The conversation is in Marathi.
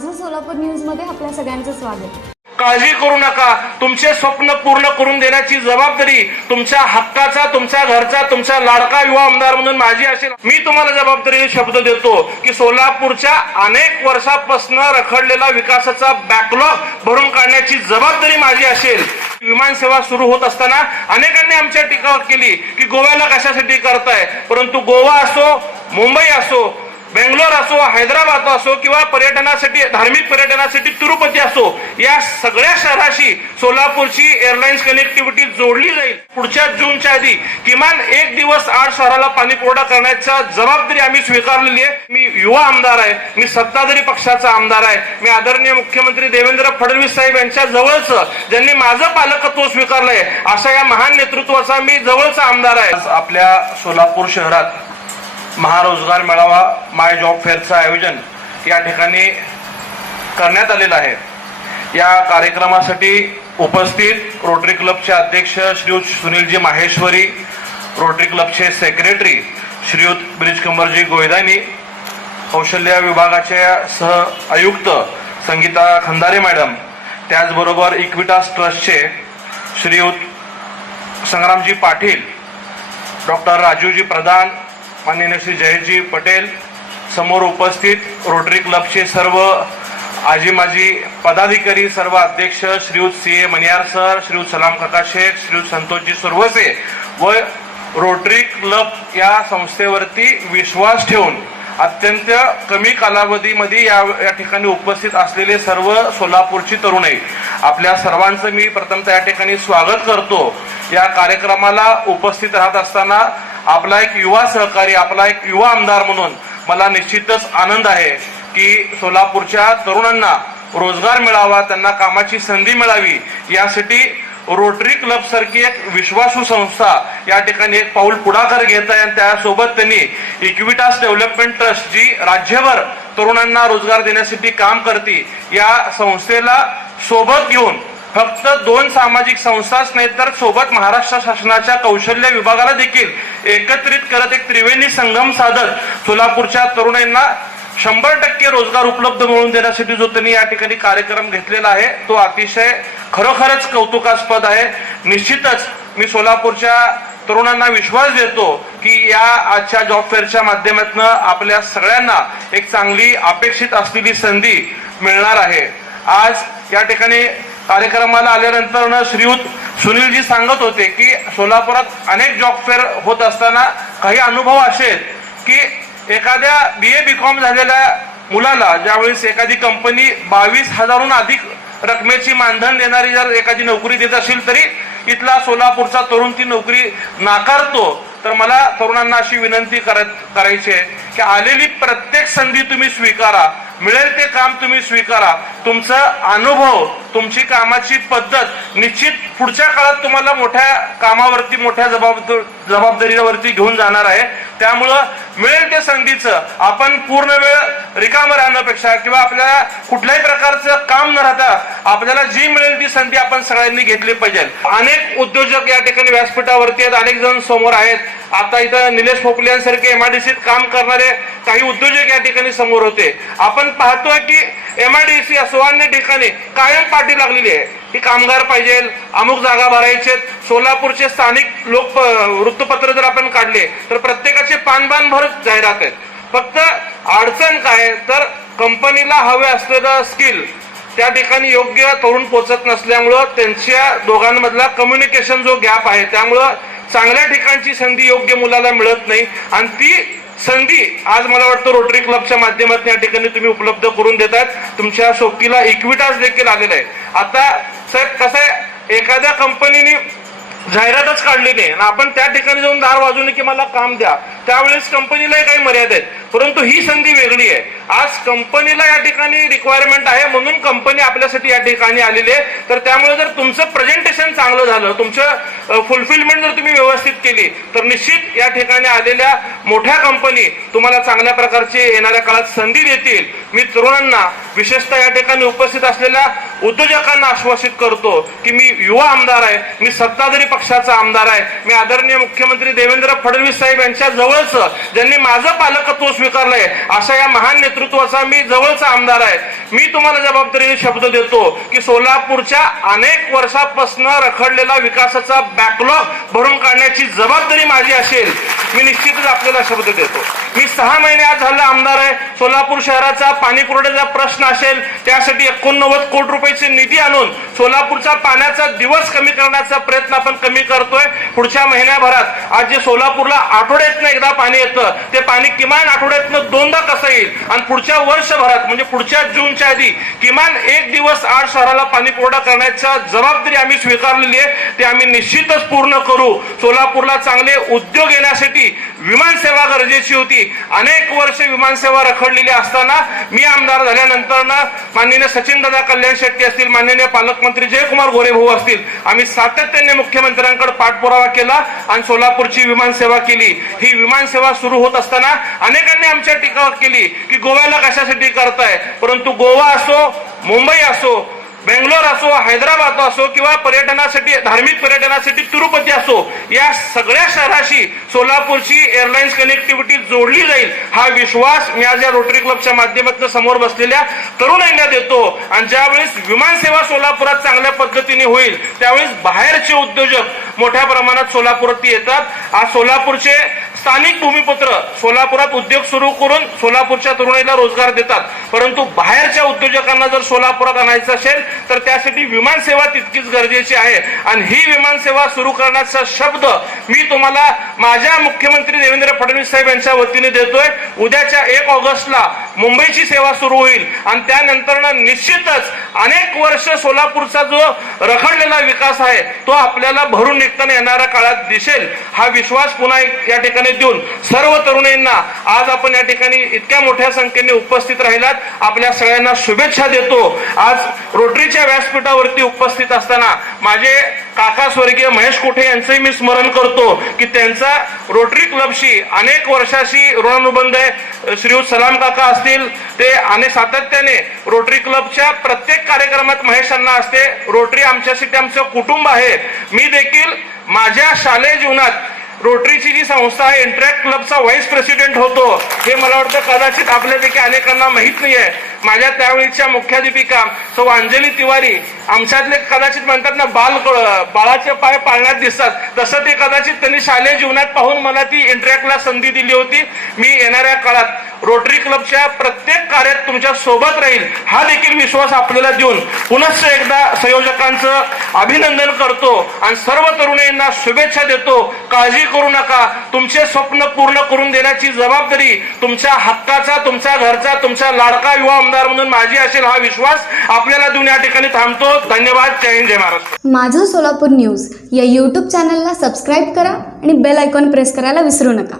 माझं सोलापूर न्यूजमध्ये आपल्या सगळ्यांचं स्वागत. काळजी करू नका. तुमचे स्वप्न पूर्ण करून देण्याची जबाबदारी तुमच्या हक्काचा तुमच्या घरचा तुमचा लाडका युवा आमदार म्हणून माझी असेल मी तुम्हाला जबाबदारी शब्द देतो की सोलापूरच्या अनेक वर्षापासून रखडलेला विकासाचा बॅकलॉग भरून काढण्याची जबाबदारी माझी असेल. विमान सेवा सुरू होत असताना अनेकांनी आमच्या टीका केली की गोव्याला कशासाठी करताय? परंतु गोवा असो मुंबई असो बेंगलोर असो हैदराबाद असो किंवा पर्यटनासाठी धार्मिक पर्यटनासाठी तिरुपती असो या सगळ्या शहराशी सोलापूरची एअरलाइन्स कनेक्टिव्हिटी जोडली जाईल. पुढच्या जूनच्या आधी किमान एक दिवस आठ शहराला पाणी पुरवठा करण्याचा जबाबदारी आम्ही स्वीकारलेली आहे. मी युवा आमदार आहे मी सत्ताधारी पक्षाचा आमदार आहे. मी आदरणीय मुख्यमंत्री देवेंद्र फडणवीस साहेब यांच्या जवळच ज्यांनी माझं पालकत्व स्वीकारलंय अशा या महान नेतृत्वाचा मी जवळचा आमदार आहे. आपल्या सोलापूर शहरात महारोजगार मेळावा माय जॉब फेअरचं आयोजन या ठिकाणी करण्यात आलेलं आहे. या कार्यक्रमासाठी उपस्थित रोटरी क्लबचे अध्यक्ष श्रीयुत सुनीलजी माहेश्वरी रोटरी क्लबचे सेक्रेटरी श्रीयुत ब्रिजकंबरजी गोयदानी कौशल्य विभागाचे सह आयुक्त संगीता खंदारे मॅडम त्याचबरोबर इक्विटास ट्रस्टचे श्रीयुत संग्रामजी पाटील डॉक्टर राजूजी प्रधान माननीय श्री जयजी पटेल समोर उपस्थित रोटरी क्लबचे सर्व आजी माजी पदाधिकारी सर्व अध्यक्ष Shriyut C A Maniyar sir Shriyut Salam काका शेख श्रीयुत संतोषजी सुरवसे व रोटरी क्लब या संस्थेवरती विश्वास ठेवून अत्यंत कमी कालावधीमध्ये या या ठिकाणी उपस्थित असलेले सर्व सोलापूरची तरुणाई आपल्या सर्वांचं मी प्रथमतः या ठिकाणी स्वागत करतो. या कार्यक्रमाला उपस्थित राहत असताना आपला एक युवा सहकारी आपला एक युवा आमदार म्हणून मला निश्चितच आनंद आहे की सोलापूरच्या तरुणांना रोजगार मिळावा त्यांना कामाची संधी मिळावी. यासाठी रोटरी क्लब सारखी एक विश्वासू संस्था या ठिकाणी एक पाऊल पुढाकार घेत आहे आणि त्यासोबत त्यांनी इक्विटास डेव्हलपमेंट ट्रस्ट जी राज्यभर तरुणांना रोजगार देण्यासाठी काम करते या संस्थेला सोबत घेऊन फक्त दोन सामाजिक संस्थाच नाही तर सोबत महाराष्ट्र शासनाच्या कौशल्य विभागाला देखील एकत्रित करत एक त्रिवेणी संगम साधत सोलापूरच्या तरुणांना शंभर टक्के रोजगार उपलब्ध मिळवून देण्यासाठी जो त्यांनी या ठिकाणी कार्यक्रम घेतलेला आहे तो अतिशय खरोखरच कौतुकास्पद आहे. निश्चितच मी सोलापूरच्या तरुणांना विश्वास देतो की या आजच्या जॉब फेअरच्या माध्यमातून आपल्या सगळ्यांना एक चांगली अपेक्षित असलेली संधी मिळणार आहे. आज या ठिकाणी कार्यक्रमाला आल्यानंतर न श्रीयुत सुनीलजी सांगत होते की सोलापुरात अनेक जॉब फेअर होत असताना काही अनुभव असे आहेत की एखाद्या बी ए बी कॉम झालेल्या मुलाला ज्यावेळेस एखादी कंपनी बावीस हजारहून अधिक रकमेची मानधन देणारी जर एखादी नोकरी देत असेल तरी इथला सोलापूरचा तरुण ती नोकरी नाकारतो. तर मला तरुणांना अशी विनंती करत करायची आहे की आलेली प्रत्येक संधी तुम्ही स्वीकारा. मिळेल ते काम तुम्ही स्वीकारा. तुमचा अनुभव तुमची कामाची पद्धत निश्चित पुढच्या काळात तुम्हाला मोठ्या कामावरती मोठ्या जबाबदारीवरती घेऊन जाणार आहे. त्यामुळं मिळेल त्या संधीचं. आपण पूर्ण वेळ रिकाम राहण्यापेक्षा किंवा आपल्याला कुठल्याही प्रकारचं काम न राहता आपल्याला जी मिळेल ती संधी आपण सगळ्यांनी घेतली पाहिजे. अनेक उद्योजक या ठिकाणी व्यासपीठावरती आहेत. अनेक जण समोर आहेत. आता इथं निलेश पोपले यांसारखे एमआयडीसीत काम करणारे काही उद्योजक या ठिकाणी समोर होते. आपण पाहतोय की एमआयडीसी असो अन्य ठिकाणी कायम पाठी लागलेली आहे. की कामगार पाहिजे अमुक जागा भरायचे सोलापूरचे स्थानिक लोक वृत्तपत्र जर आपण काढले तर प्रत्येकाचे पानबान भर जाहिरात आहेत. फक्त अडचण काय तर कंपनीला हवे असलेलं स्किल त्या ठिकाणी योग्य तरुण पोचत नसल्यामुळं त्यांच्या दोघांमधला कम्युनिकेशन जो गॅप आहे त्यामुळं चांगल्या ठिकाणची संधी योग्य मुलाला मिळत नाही. आणि ती संधी आज मला वाटतं रोटरी क्लबच्या माध्यमातून या ठिकाणी तुम्ही उपलब्ध करून देतात तुमच्या सोबतीला इक्विटास देखील आलेला आहे. आता साहेब कसं आहे एखाद्या कंपनीने जाहिरातच काढली नाही आणि आपण त्या ठिकाणी जाऊन दार वाजवले की मला काम द्या त्यावेळेस कंपनीलाही काही मर्यादा आहेत. परंतु ही संधी वेगळी आहे. आज कंपनीला या ठिकाणी रिक्वायरमेंट आहे म्हणून कंपनी आपल्यासाठी या ठिकाणी आलेली आहे. तर त्यामुळे जर तुमचं प्रेझेंटेशन चांगलं झालं तुमचं फुलफिलमेंट जर तुम्ही व्यवस्थित केली तर निश्चित या ठिकाणी आलेल्या मोठ्या कंपनी तुम्हाला चांगल्या प्रकारची येणाऱ्या काळात संधी देतील. मी तरुणांना विशेषतः या ठिकाणी उपस्थित असलेल्या उद्योजकांना आश्वासित करतो की मी युवा आमदार आहे मी सत्ताधारी पक्षाचा आमदार आहे. मी आदरणीय मुख्यमंत्री देवेंद्र फडणवीस साहेब यांच्या जवळचं ज्यांनी माझं पालकत्व स्वीकारलंय अशा या महान नेतृत्व नेतृत्वाचा मी जवळचा आमदार आहे. मी तुम्हाला जबाबदारीने शब्द देतो की सोलापूरच्या अनेक वर्षापासून रखडलेला विकासाचा बॅकलॉग भरून काढण्याची जबाबदारी माझी असेल मी निश्चितच आपल्याला शब्द देतो. मी सहा महिने आज झालं आमदार आहे. सोलापूर शहराचा पाणी पुरवठ्याचा प्रश्न असेल त्यासाठी एकोणनव्वद कोटी रुपयाचे निधी आणून सोलापूरचा पाण्याचा दिवस कमी करण्याचा प्रयत्न आपण कमी करतोय. पुढच्या महिन्याभरात आज जे सोलापूरला आठवड्यातनं एकदा पाणी येतं ते पाणी किमान आठवड्यातनं दोनदा कसं येईल? आणि पुढच्या वर्षभरात म्हणजे पुढच्या जूनच्या आधी किमान एक दिवस आठ शहराला पाणी पुरवठा करण्याचा जबाबदारी आम्ही स्वीकारलेली आहे. ते आम्ही निश्चितच पूर्ण करू. सोलापूरला चांगले उद्योग येण्यासाठी विमानसेवा गरजेची होती. अनेक वर्ष विमानसेवा रखडलेली असताना मी आमदार झाल्यानंतर ना माननीय सचिनदादा कल्याण शेट्टी असतील माननीय पालकमंत्री जयकुमार गोरे भाऊ असतील आम्ही सातत्याने मुख्यमंत्र्यांकडे पाठपुरावा केला आणि सोलापूरची विमानसेवा केली. ही विमानसेवा सुरू होत असताना अनेकांनी आमच्या टीका केली की गोव्याला कशासाठी करताय? परंतु गोवा असो मुंबई असो बेंगलोर असो हैदराबाद असो किंवा पर्यटनासाठी धार्मिक पर्यटनासाठी तिरुपती असो या सगळ्या शहराशी सोलापूरची एअरलाइन्स कनेक्टिव्हिटी जोडली जाईल हा विश्वास मी आज या रोटरी क्लबच्या माध्यमातून समोर बसलेल्या तरुणांना देतो. आणि ज्यावेळेस विमानसेवा सोलापुरात चांगल्या पद्धतीने होईल त्यावेळेस बाहेरचे उद्योजक मोठ्या प्रमाणात सोलापुरात येतात. आज सोलापूरचे स्थानिक भूमिपुत्र सोलापुरात उद्योग सुरू करून सोलापूरच्या तरुणाईला रोजगार देतात. परंतु बाहेरच्या उद्योजकांना जर सोलापुरात आणायचं असेल तर त्यासाठी विमानसेवा तितकीच गरजेची आहे. आणि ही विमानसेवा सुरू करण्याचा शब्द मी तुम्हाला माझ्या मुख्यमंत्री देवेंद्र फडणवीस साहेब यांच्या वतीने देतोय. उद्याच्या एक ऑगस्टला मुंबईची सेवा सुरू होईल. आणि त्यानंतर निश्चितच अनेक वर्ष सोलापूरचा जो रखडलेला विकास आहे तो आपल्याला भरून निघताना येणाऱ्या काळात दिसेल. हा विश्वास पुन्हा एक या ठिकाणी देऊन सर्व तरुणींना आज आपण या ठिकाणी इतक्या मोठ्या संख्येने उपस्थित राहिलात. आपल्या सगळ्यांना शुभेच्छा देतो. आज रोटरीच्या व्यासपीठावरती उपस्थित असताना माझे काका स्वर्गीय महेश कोठे यांचंही मी स्मरण करतो की त्यांचा रोटरी क्लबशी अनेक वर्षाशी ऋणानुबंध आहे. श्रीयुत सलाम काका असतील ते आणि सातत्याने रोटरी क्लबच्या प्रत्येक कार्यक्रमात महेशांना असते. रोटरी आमच्यासाठी आमचं कुटुंब आहे. मी देखील माझ्या शालेय जीवनात रोटरीची जी संस्था आहे इंटरॅक्ट क्लबचा व्हाईस प्रेसिडेंट होतो. हे मला वाटतं कदाचित आपल्यापैकी अनेकांना माहीत नाही आहे माझ्या त्यावेळीच्या मुख्याध्यापिका सौ अंजली तिवारी आमच्यातले कदाचित म्हणतात ना बाल बाळाचे पाय पाळण्यात दिसतात. तसं ते कदाचित त्यांनी शालेय जीवनात पाहून मला ती इंटरॅक्टला संधी दिली होती. मी येणाऱ्या काळात रोटरी क्लबच्या प्रत्येक कार्यात तुमच्यासोबत राहील हा देखील विश्वास आपल्याला देऊन पुनश्च एकदा संयोजकांचं अभिनंदन करतो आणि सर्व तरुणींना शुभेच्छा देतो. काळजी करू नका. तुमचे स्वप्न पूर्ण करून देण्याची जबाबदारी तुमच्या हक्काचा तुमच्या घरचा तुमचा लाडका युवा आमदार म्हणून माझी असेल हा विश्वास आपल्याला देऊन या ठिकाणी थांबतो. धन्यवाद. जय हिंद जय महाराष्ट्र. माझं सोलापूर न्यूज या यूट्यूब चॅनलला सबस्क्राईब करा आणि बेल आयकॉन प्रेस करायला विसरू नका.